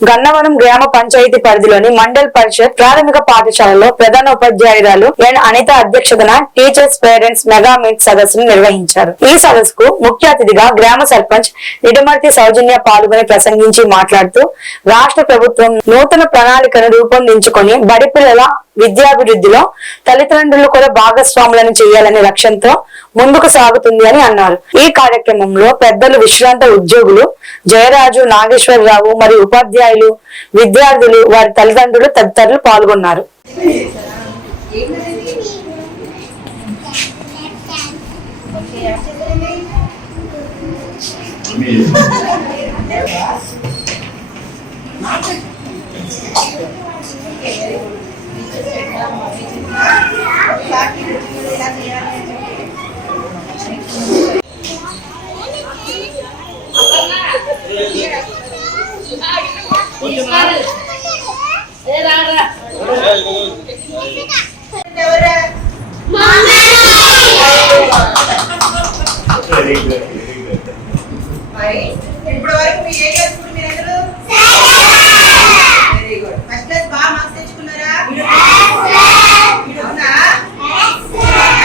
గన్నవరం గ్రామ పంచాయతీ పరిధిలోని మండల్ పరిషత్ ప్రాథమిక పాఠశాలలో ప్రధానోపాధ్యాయురాలు ఎన్ అనిత అధ్యక్షతన టీచర్స్ పేరెంట్స్ మెగా మీట్ సదస్సును నిర్వహించారు. ఈ సదస్సుకు ముఖ్య అతిథిగా గ్రామ సర్పంచ్ నిడమర్తి సౌజన్య పాల్గొని ప్రసంగించి మాట్లాడుతూ రాష్ట్ర ప్రభుత్వం నూతన ప్రణాళికను రూపొందించుకొని బడి పిల్లల విద్యాభివృద్ధిలో తల్లిదండ్రులు కూడా భాగస్వాములను చేయాలనే లక్ష్యంతో ముందుకు సాగుతుంది అని అన్నారు. ఈ కార్యక్రమంలో పెద్దలు, విశ్రాంత ఉద్యోగులు జయరాజు, నాగేశ్వరరావు మరియు ఉపాధ్యాయులు, విద్యార్థులు, వారి తల్లిదండ్రులు తదితరులు పాల్గొన్నారు. ఇప్పుడు వరకు మీ ఏ క్లాస్ స్కూల్ మీరందరూ వెరీ గుడ్. ఫస్ట్ క్లాస్ బాగా మార్క్స్ తెచ్చుకున్నారా? అవునా?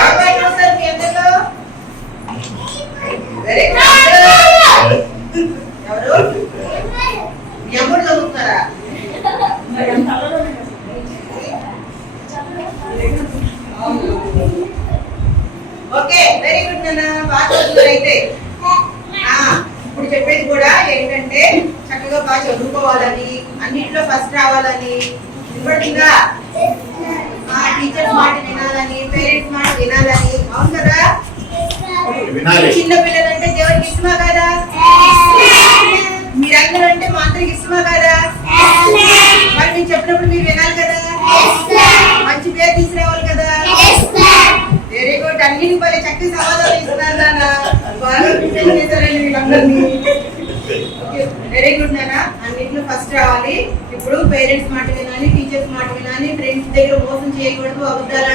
ఎవరు చదువుతారు మీ అందరిలో? Very good. ఎవరు? మీ అమ్ముడు చదువుతున్నారా? ఓకే, వెరీ గుడ్ నాన్న, బాగా చదువుతున్నారు. అయితే ఇప్పుడు చెప్పేది కూడా ఏంటంటే చక్కగా బాగా చదువుకోవాలని, అన్నింటిలో ఫస్ట్ రావాలని, వినపడుతుందా? టీచర్స్ మాట వినాలని, పేరెంట్స్ మాట వినాలని. అవును కదా? చిన్న పిల్లలంటే దేవుడికి ఇష్టమా కదా? మీరందరూ అంటే మా అందరికి ఇష్టమా కదా? మరి మీరు చెప్పినప్పుడు మీరు వినాలి కదా? మంచి పేరు తీసుకురావాలి కదా? Very good. అన్నింటి పల్లె చక్కగా సమాధానం ఇస్తున్నారు నాన్న. వెరీ గుడ్ నాన్న, అన్నింటిలో ఫస్ట్ రావాలి. ఇప్పుడు పేరెంట్స్ మాట వినాలి, టీచర్స్ మాట వినాలి, ఫ్రెండ్స్ దగ్గర మోసం చేయకూడదు, అబద్ధాలు